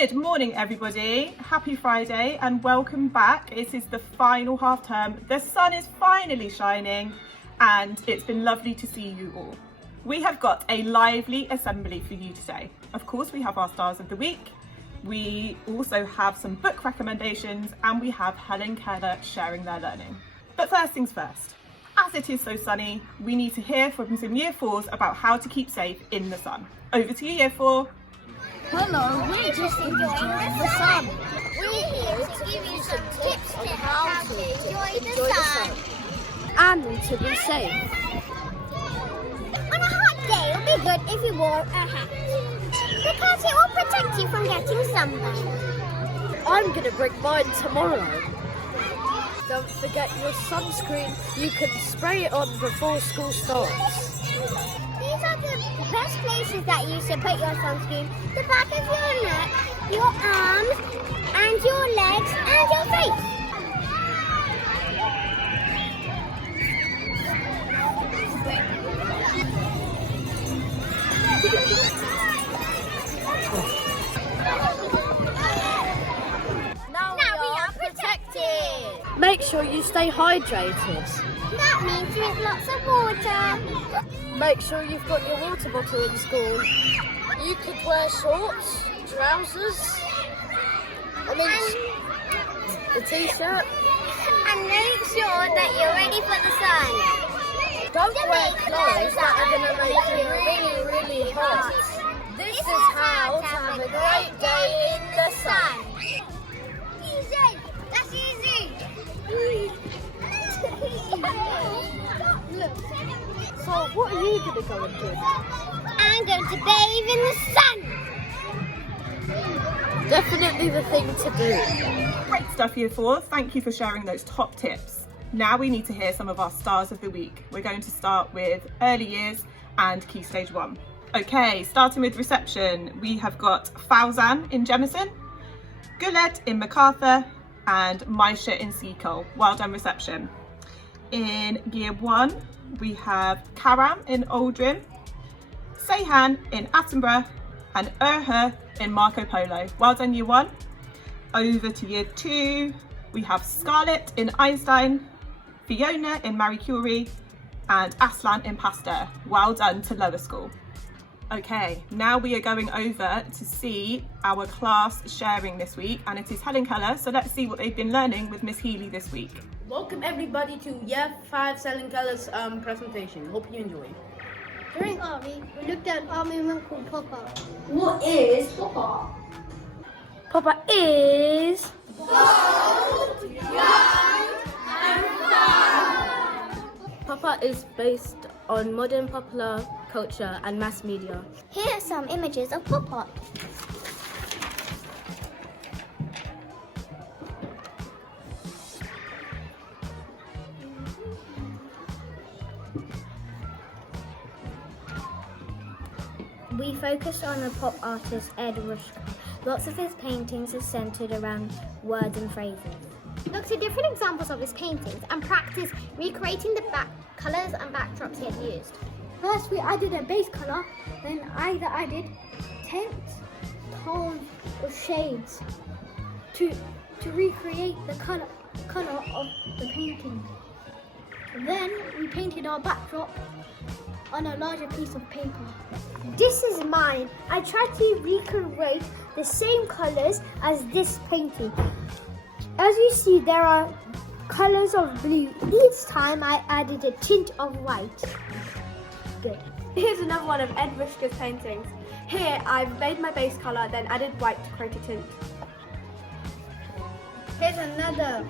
Good morning everybody, happy Friday and welcome back. It is the final half term, the sun is finally shining and it's been lovely to see you all. We have got a lively assembly for you today. Of course we have our stars of the week, we also have some book recommendations and we have Helen Keller sharing their learning. But first things first, as it is so sunny, we need to hear from some year 4s about how to keep safe in the sun. Over to you year 4. Hello, we're just enjoying the sun. We're here to give you some tips on how to enjoy the sun and to be safe. On a hot day, it would be good if you wore a hat because it will protect you from getting sunburned. I'm going to bring mine tomorrow. Don't forget your sunscreen. You can spray it on before school starts. These are the best places that you should put your sunscreen. The back of your neck, your arms, and your legs, and your face. Now we are protected. Make sure you stay hydrated. That means drink lots of water. Make sure you've got your water bottle in school. You could wear shorts, trousers, the t-shirt. And make sure that you're ready for the sun. Don't wear clothes that are going to make you really, really hot. This is how to have a great day in the sun. Easy. That's easy. So what are you going to go and do? I'm going to bathe in the sun. Definitely the thing to do. Great stuff year 4, thank you for sharing those top tips. Now we need to hear some of our stars of the week. We're going to start with early years and Key Stage 1. Okay, starting with reception, we have got Fauzan in Jemison, Guled in MacArthur and Maisha in Seacole. Well done reception. In year 1, we have Karam in Oldrim, Seyhan in Attenborough and Urha in Marco Polo. Well done year 1. Over to year 2, we have Scarlett in Einstein, Fiona in Marie Curie and Aslan in Pasteur. Well done to lower school. Okay, now we are going over to see our class sharing this week and it is Helen Keller, so let's see what they've been learning with Miss Healy this week. Welcome everybody to Year 5 Helen Keller's presentation. Hope you enjoy. During army, we looked at an army movement called Pop-Up. What is Pop-Up? Papa is... Bold, young and fun. Papa is based on modern popular culture and mass media. Here are some images of Pop-Up. We focused on the pop artist Ed Rushka. Lots of his paintings are centered around words and phrases. Looked at different examples of his paintings and practiced recreating the colours and backdrops he had used. First we added a base colour, then either added tints, tones or shades to recreate the colour of the painting. Then we painted our backdrop on a larger piece of paper. This is mine. I tried to recreate the same colours as this painting. As you see, there are colours of blue. Each time I added a tint of white. Good. Here's another one of Ed Rushka's paintings. Here I've made my base colour, then added white to create a tint. Here's another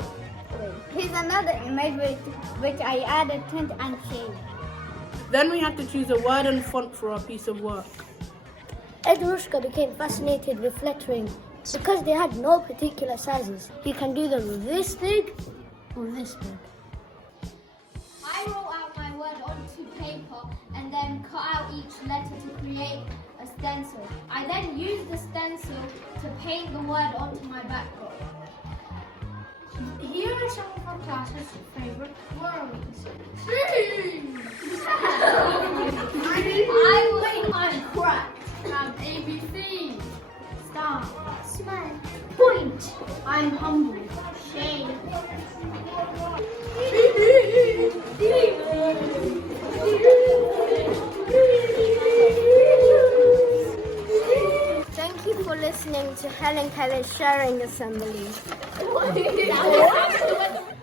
image which I added tint and shade. Then we had to choose a word and font for our piece of work. Ed Rushka became fascinated with lettering because they had no particular sizes. You can do them this big or this big. I wrote out my word onto paper and then cut out each letter to create a stencil. I then used the stencil to paint the word onto my backdrop. Here are some of our class's favourite words. Trees! I'm cracked. Have ABC. Star. I'm humble. Shame. Thank you for listening to Helen Keller's Sharing Assembly.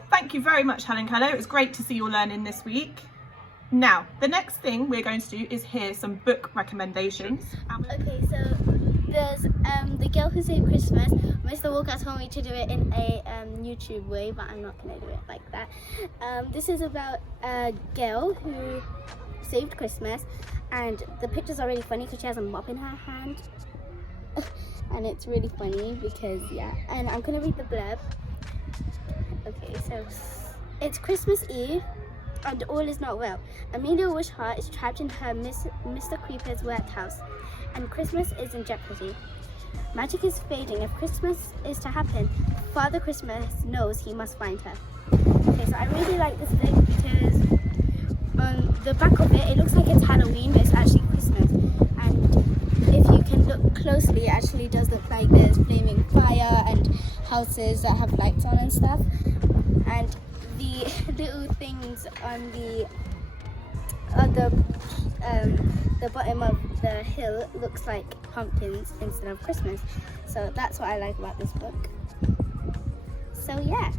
Thank you very much, Helen Keller. It was great to see your learning this week. Now, the next thing we're going to do is hear some book recommendations. Okay, so there's The Girl Who Saved Christmas. Mr. Walker told me to do it in a YouTube way, but I'm not going to do it like that. This is about a girl who saved Christmas, and the pictures are really funny because she has a mop in her hand. And it's really funny because, yeah, and I'm going to read the blurb. Okay, so it's Christmas Eve and all is not well. Amelia Wishart is trapped in her Mr. Creeper's workhouse and Christmas is in jeopardy. Magic is fading. If Christmas is to happen, Father Christmas knows he must find her. Okay, so I really like this book because on the back of it looks like it's Halloween, but it's actually Christmas. And if you can look closely, it actually does look like there's flaming fire and houses that have lights on and stuff. And the little things on the bottom of the hill looks like pumpkins instead of Christmas. So that's what I like about this book. So yeah,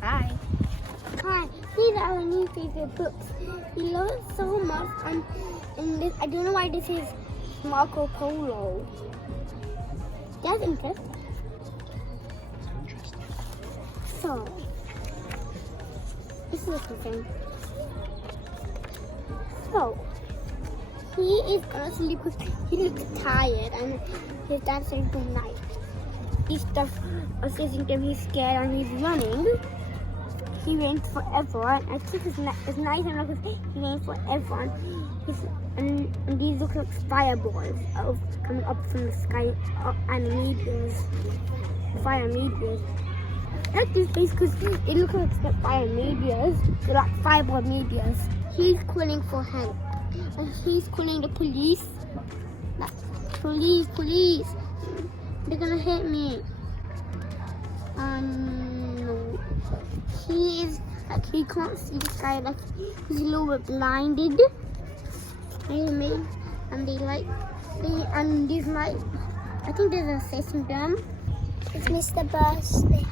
bye. Hi, these are our new favorite books. We love it so much, and this, I don't know why this is Marco Polo. That's interesting. So, this is interesting. So, he is gonna sleep because he looks tired, and his dad said good night. He stuff says he's scared and he's running. He ran forever, and I think it's nice enough because he ran forever. And these look like fireballs coming up from the sky, and meteors, fire meteors. I like this face because it looks like fire meteors, they're like fireball meteors. He's calling for help, and he's calling the police. Like, police, they're gonna hit me. No. He is like he can't see the sky, like he's a little bit blinded. And they like see, and these like I think there's a system them. It's Mr. Birthday.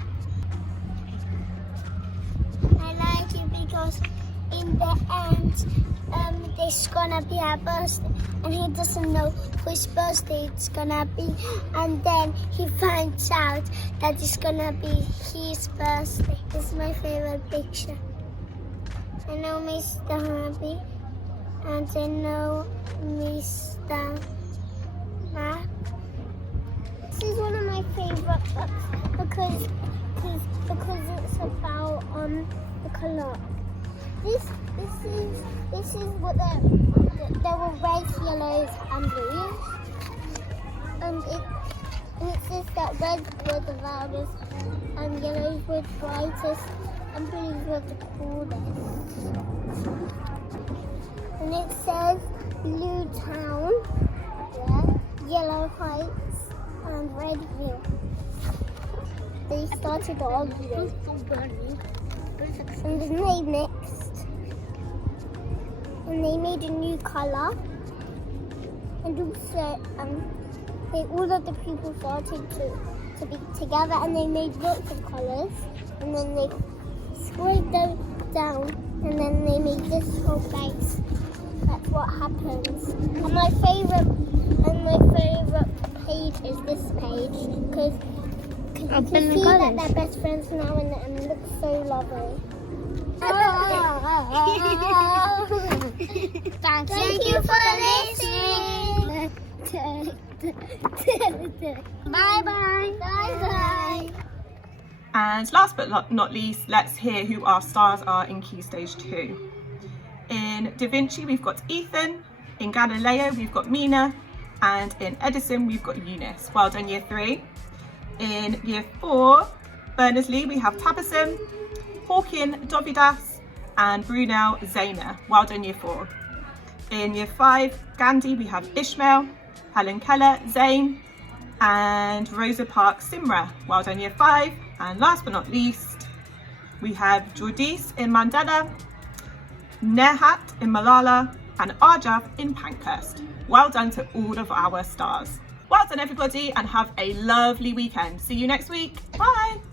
I like it because in the end, there's gonna be a birthday, and he doesn't know whose birthday it's gonna be, and then he finds out that it's gonna be his birthday. This is my favorite picture. I know Mr. Happy, and I know Mr. Mac. This is one of my favorite books because it's about the colour. This is what there were reds, yellows, and blues, and it says that reds were the loudest, and yellows were the brightest, and blues were the coolest. And it says Blue Town, Yellow Heights, and Red Hill. They started arguing. And the name next. And they made a new colour. And also, all of the people started to be together, and they made lots of colours. And then they scraped them down, and then they made this whole place. That's what happens. And my favourite page is this page because you can see that they're best friends now, and it looks so lovely. Thank you for listening. Bye bye. And last but not least, let's hear who our stars are in Key Stage 2. In Da Vinci, we've got Ethan. In Galileo, we've got Mina. And in Edison, we've got Eunice. Well done, Year 3. In Year 4, Berners-Lee, we have Tabassum, Hawkin, Dovidas, and Brunel, Zaina. Well done, Year 4. In Year 5, Gandhi, we have Ishmael, Helen Keller, Zain, and Rosa Park Simra. Well done Year 5. And last but not least, we have Jordice in Mandela, Nehat in Malala, and Arjav in Pankhurst. Well done to all of our stars. Well done everybody, and have a lovely weekend. See you next week. Bye.